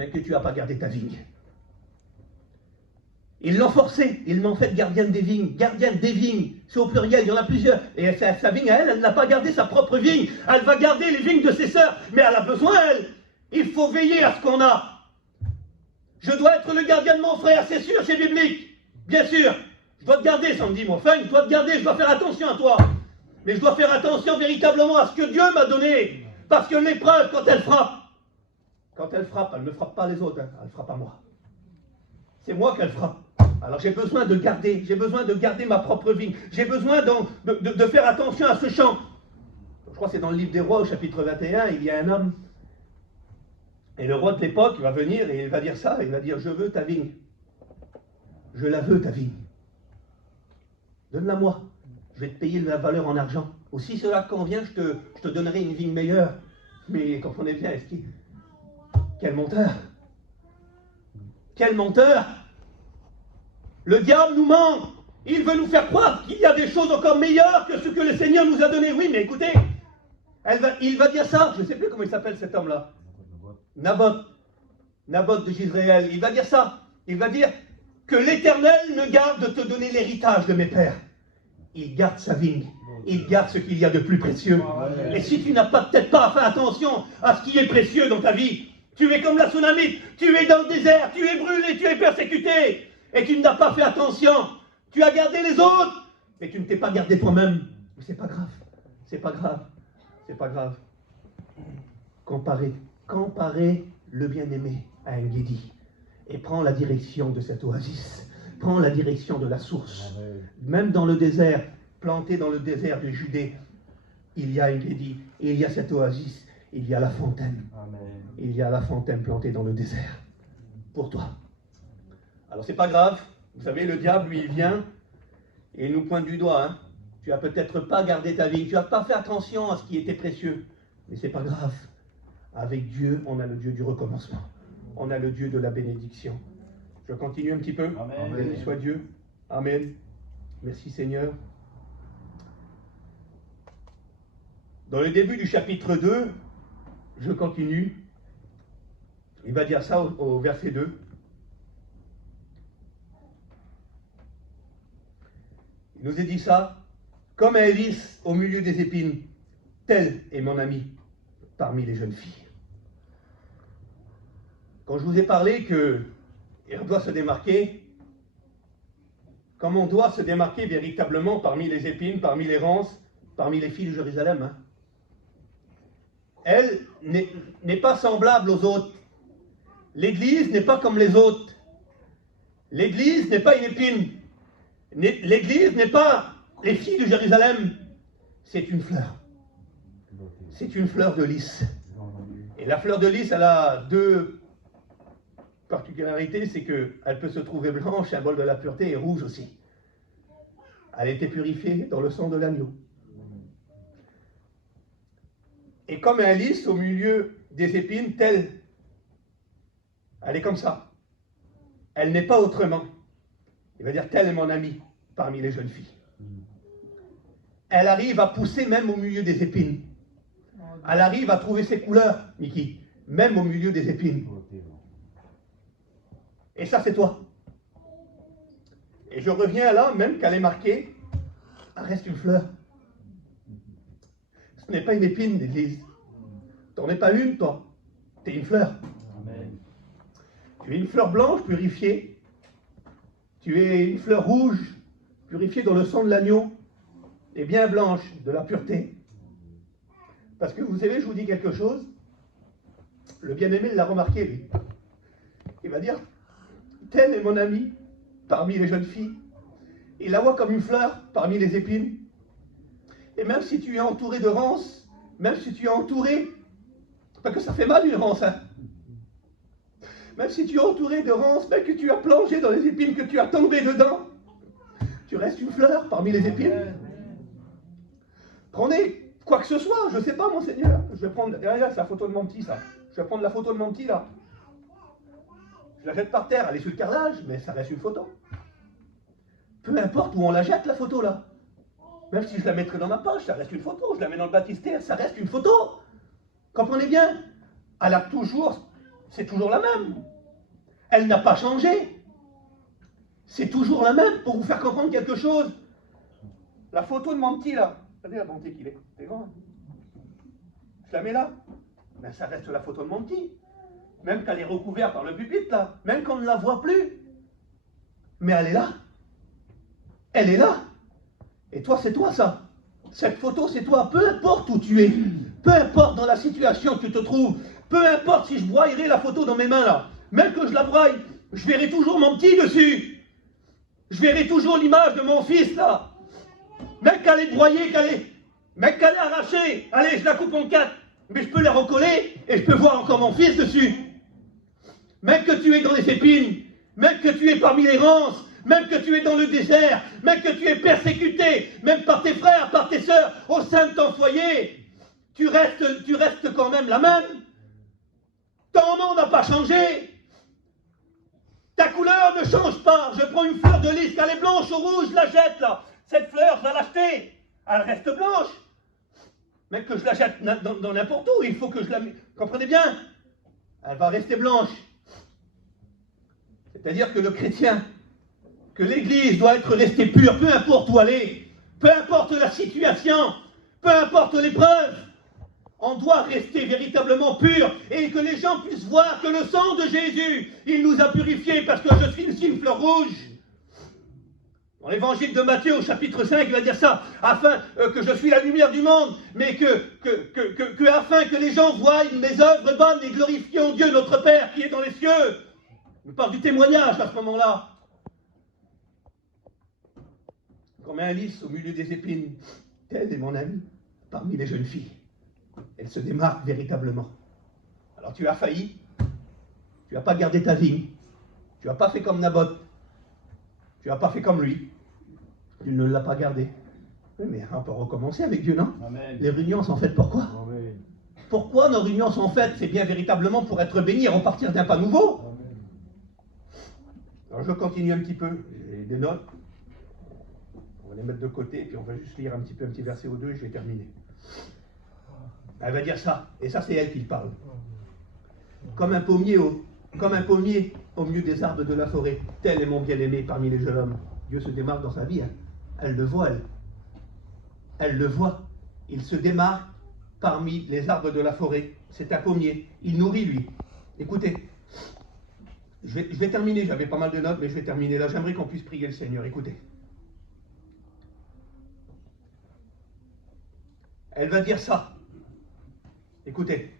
mais que tu n'as pas gardé ta vigne. Ils l'ont forcé, ils l'ont fait gardienne des vignes. Gardienne des vignes, c'est au pluriel, il y en a plusieurs. Et sa vigne à elle, elle n'a pas gardé sa propre vigne. Elle va garder les vignes de ses sœurs, mais elle a besoin, elle. Il faut veiller à ce qu'on a. Je dois être le gardien de mon frère, c'est sûr, c'est biblique. Bien sûr. Je dois te garder, Sandy, mon frère, je dois te garder, je dois faire attention à toi. Mais je dois faire attention véritablement à ce que Dieu m'a donné. Parce que l'épreuve, quand elle frappe, elle ne frappe pas les autres, hein, elle frappe à moi. C'est moi qu'elle frappe. Alors j'ai besoin de garder ma propre vigne. J'ai besoin de faire attention à ce champ. Je crois que c'est dans le livre des rois, au chapitre 21, il y a un homme. Et le roi de l'époque, il va venir et il va dire ça, il va dire, je veux ta vigne. Je la veux, ta vigne. Donne-la moi. Je vais te payer la valeur en argent. Ou si cela convient, je te donnerai une vigne meilleure. Mais comprenez bien, quel menteur! Quel menteur! Le diable nous ment. Il veut nous faire croire qu'il y a des choses encore meilleures que ce que le Seigneur nous a donné. Oui, mais écoutez, il va dire ça. Je ne sais plus comment il s'appelle cet homme-là. Naboth de Jezréel. Il va dire ça. Il va dire que l'Éternel ne garde de te donner l'héritage de mes pères. Il garde sa vigne. Il garde ce qu'il y a de plus précieux. Et si tu n'as peut-être pas fait attention à ce qui est précieux dans ta vie, tu es comme la Sunamite, tu es dans le désert, tu es brûlé, tu es persécuté, et tu n'as pas fait attention. Tu as gardé les autres, et tu ne t'es pas gardé toi-même. Mais c'est pas grave, c'est pas grave, c'est pas grave. Comparez le bien-aimé à un guédi, et prends la direction de cette oasis, prends la direction de la source. Même dans le désert, planté dans le désert de Judée, il y a un guédi, et il y a cette oasis, il y a la fontaine. Amen. Il y a la fontaine plantée dans le désert. Pour toi. Alors c'est pas grave. Vous savez, le diable, lui, il vient et il nous pointe du doigt. Hein. Tu n'as peut-être pas gardé ta vie. Tu n'as pas fait attention à ce qui était précieux. Mais c'est pas grave. Avec Dieu, on a le Dieu du recommencement. On a le Dieu de la bénédiction. Je continue un petit peu. Amen. Béni soit Dieu. Amen. Merci Seigneur. Dans le début du chapitre 2, je continue. Il va dire ça au verset 2. Il nous a dit ça. Comme un lys au milieu des épines, tel est mon ami parmi les jeunes filles. Quand je vous ai parlé qu'on doit se démarquer, comme on doit se démarquer véritablement parmi les épines, parmi les ronces, parmi les filles de Jérusalem, hein, elle n'est pas semblable aux autres. L'Église n'est pas comme les autres. L'Église n'est pas une épine. L'Église n'est pas les filles de Jérusalem. C'est une fleur. C'est une fleur de lys. Et la fleur de lys, elle a deux particularités. C'est qu'elle peut se trouver blanche, symbole de la pureté, et rouge aussi. Elle a été purifiée dans le sang de l'agneau. Et comme un lys au milieu des épines, telle, elle est comme ça. Elle n'est pas autrement. Il va dire, telle est mon amie parmi les jeunes filles. Elle arrive à pousser même au milieu des épines. Elle arrive à trouver ses couleurs, Mickey, même au milieu des épines. Et ça, c'est toi. Et je reviens là, même qu'elle est marquée, elle reste une fleur. Ce n'est pas une épine, l'Église. Tu n'en es pas une, toi. Tu es une fleur. Amen. Tu es une fleur blanche purifiée. Tu es une fleur rouge purifiée dans le sang de l'agneau. Et bien blanche de la pureté. Parce que vous savez, je vous dis quelque chose. Le bien-aimé l'a remarqué, lui. Il va dire, telle est mon amie parmi les jeunes filles. Il la voit comme une fleur parmi les épines. Et même si tu es entouré de ronces, même si tu es entouré, parce que ça fait mal une ronce, hein. Même si tu es entouré de ronces, même que tu as plongé dans les épines, que tu as tombé dedans, tu restes une fleur parmi les épines. Prenez quoi que ce soit, je ne sais pas, mon Seigneur. Je vais prendre, derrière, c'est la photo de mon petit, ça. Je vais prendre la photo de mon petit, là. Je la jette par terre, elle est sur le carrelage, mais ça reste une photo. Peu importe où on la jette, la photo, là. Même si je la mettrais dans ma poche, ça reste une photo. Je la mets dans le baptistère, ça reste une photo. Comprenez bien? Elle a toujours c'est toujours la même. Elle n'a pas changé. C'est toujours la même, pour vous faire comprendre quelque chose. La photo de mon petit, là, regardez la bonté qu'il est. C'est grand. Je la mets là. Mais ça reste la photo de mon petit. Même qu'elle est recouverte par le pupitre, là. Même qu'on ne la voit plus. Mais elle est là. Elle est là. Et toi, c'est toi, ça. Cette photo, c'est toi. Peu importe où tu es. Peu importe dans la situation que tu te trouves. Peu importe si je broyerai la photo dans mes mains, là. Même que je la broye, je verrai toujours mon petit dessus. Je verrai toujours l'image de mon fils, là. Même qu'elle est broyée, même qu'elle est arrachée. Allez, je la coupe en 4. Mais je peux la recoller et je peux voir encore mon fils dessus. Même que tu es dans les épines, même que tu es parmi les ronces, même que tu es dans le désert, même que tu es persécuté, même par tes frères, par tes sœurs, au sein de ton foyer, tu restes quand même la même. Ton nom n'a pas changé. Ta couleur ne change pas. Je prends une fleur de lys, elle est blanche ou rouge, je la jette là. Cette fleur, je vais l'acheter. Elle reste blanche. Même que je la jette dans n'importe où, il faut que je la mette. Comprenez bien? Elle va rester blanche. C'est-à-dire que le chrétien, que l'Église doit être restée pure, peu importe où elle est, peu importe la situation, peu importe l'épreuve. On doit rester véritablement pur et que les gens puissent voir que le sang de Jésus, il nous a purifiés parce que je suis une fleur rouge. Dans l'évangile de Matthieu au chapitre 5, il va dire ça, afin que je suis la lumière du monde, mais afin que les gens voient mes œuvres bonnes et glorifions Dieu, notre Père qui est dans les cieux. On parle du témoignage à ce moment-là. Comme un lys au milieu des épines, telle est mon amie parmi les jeunes filles. Elle se démarque véritablement. Alors tu as failli, tu n'as pas gardé ta vigne, tu n'as pas fait comme Naboth, tu n'as pas fait comme lui, tu ne l'as pas gardé. Oui, mais on peut recommencer avec Dieu, non? Amen. Les réunions sont faites pourquoi? Amen. Pourquoi nos réunions sont faites? C'est bien véritablement pour être bénis et repartir d'un pas nouveau. Amen. Alors je continue un petit peu, j'ai des notes, on va les mettre de côté, puis on va juste lire un petit verset ou deux et je vais terminer. Elle va dire ça, et ça c'est elle qui parle. Comme un pommier au milieu des arbres de la forêt, tel est mon bien-aimé parmi les jeunes hommes. Dieu se démarque dans sa vie, hein. Elle le voit, elle le voit. Il se démarque parmi les arbres de la forêt. C'est un pommier, il nourrit lui. Écoutez, je vais terminer, j'avais pas mal de notes, mais je vais terminer là. J'aimerais qu'on puisse prier le Seigneur, écoutez. Elle va dire ça. Écoutez,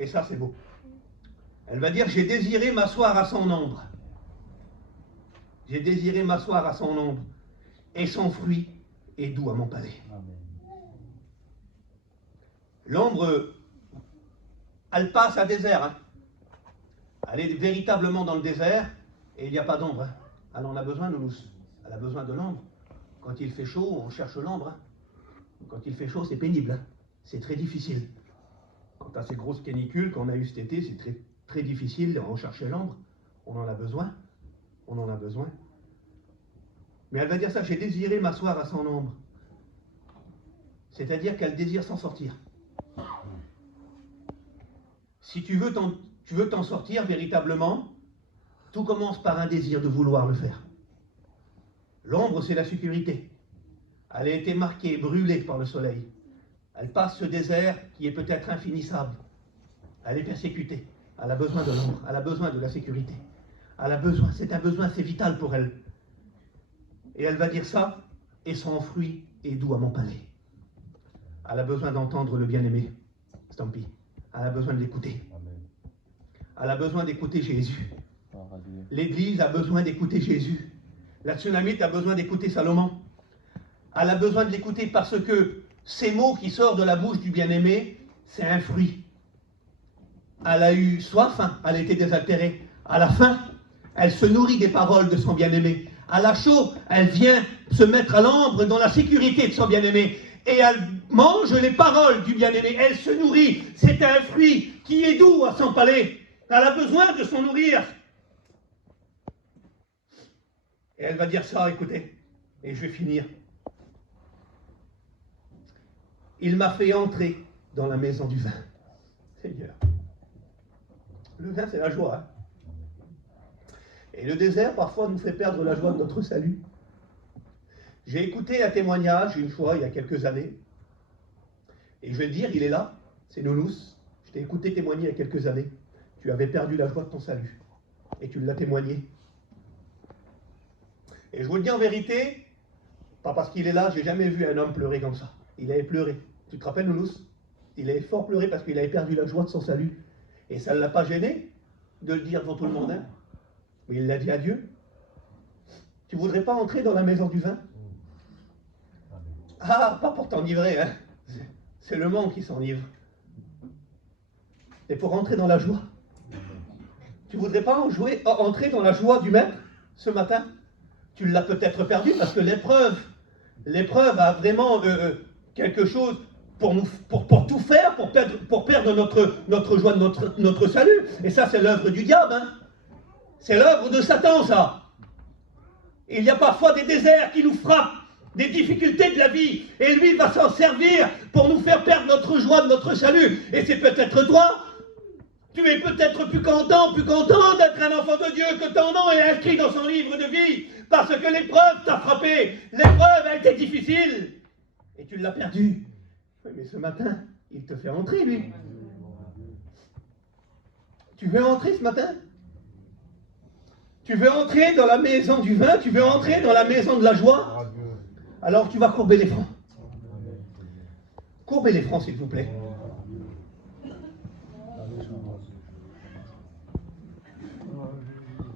et ça c'est beau. Elle va dire, j'ai désiré m'asseoir à son ombre. J'ai désiré m'asseoir à son ombre, et son fruit est doux à mon palais. L'ombre, elle passe à désert. Hein. Elle est véritablement dans le désert, et il n'y a pas d'ombre. Hein. Elle en a besoin, Noulouse. Elle a besoin de l'ombre. Quand il fait chaud, on cherche l'ombre. Hein. Quand il fait chaud, c'est pénible. Hein. C'est très difficile. Quant à ces grosses canicules qu'on a eues cet été, c'est très, très difficile. On cherchait l'ombre. On en a besoin. On en a besoin. Mais elle va dire ça, j'ai désiré m'asseoir à son ombre. C'est-à-dire qu'elle désire s'en sortir. Si tu veux t'en sortir véritablement, tout commence par un désir de vouloir le faire. L'ombre, c'est la sécurité. Elle a été marquée, brûlée par le soleil. Elle passe ce désert qui est peut-être infinissable. Elle est persécutée. Elle a besoin de l'ombre. Elle a besoin de la sécurité. Elle a besoin, c'est un besoin, c'est vital pour elle. Et elle va dire ça, et son fruit est doux à mon palais. Elle a besoin d'entendre le bien-aimé, Stampy. Elle a besoin de l'écouter. Elle a besoin d'écouter Jésus. L'Église a besoin d'écouter Jésus. La tsunamite a besoin d'écouter Salomon. Elle a besoin de l'écouter parce que ces mots qui sortent de la bouche du bien-aimé, c'est un fruit. Elle a eu soif, hein, elle a été désaltérée. À la fin, elle se nourrit des paroles de son bien-aimé. À la chaud, elle vient se mettre à l'ombre dans la sécurité de son bien-aimé. Et elle mange les paroles du bien-aimé. Elle se nourrit. C'est un fruit qui est doux à son palais. Elle a besoin de s'en nourrir. Et elle va dire ça, écoutez, et je vais finir. Il m'a fait entrer dans la maison du vin. Seigneur. Le vin, c'est la joie. Hein. Et le désert, parfois, nous fait perdre la joie de notre salut. J'ai écouté un témoignage une fois, il y a quelques années. Et je vais le dire, il est là. C'est Nounous. Je t'ai écouté témoigner il y a quelques années. Tu avais perdu la joie de ton salut. Et tu l'as témoigné. Et je vous le dis en vérité, pas parce qu'il est là, j'ai jamais vu un homme pleurer comme ça. Il avait pleuré. Tu te rappelles, Nounous? Il avait fort pleuré parce qu'il avait perdu la joie de son salut. Et ça ne l'a pas gêné de le dire devant tout le monde. Hein. Mais il l'a dit à Dieu. Tu voudrais pas entrer dans la maison du vin? Ah, pas pour t'enivrer, hein. C'est le monde qui s'enivre. Et pour entrer dans la joie. Tu voudrais pas entrer dans la joie du maître ce matin? Tu l'as peut-être perdu parce que l'épreuve a vraiment quelque chose pour tout faire, pour perdre notre joie, notre salut. Et ça, c'est l'œuvre du diable. Hein. C'est l'œuvre de Satan, ça. Il y a parfois des déserts qui nous frappent, des difficultés de la vie, et lui va s'en servir pour nous faire perdre notre joie, notre salut. Et c'est peut-être toi. Tu es peut-être plus content d'être un enfant de Dieu, que ton nom est inscrit dans son livre de vie, parce que l'épreuve t'a frappé, l'épreuve a été difficile, et tu l'as perdu. Oui, mais ce matin, il te fait entrer, lui. Tu veux entrer ce matin? Tu veux entrer dans la maison du vin? Tu veux entrer dans la maison de la joie? Alors tu vas courber les fronts. Courbez les fronts, s'il vous plaît.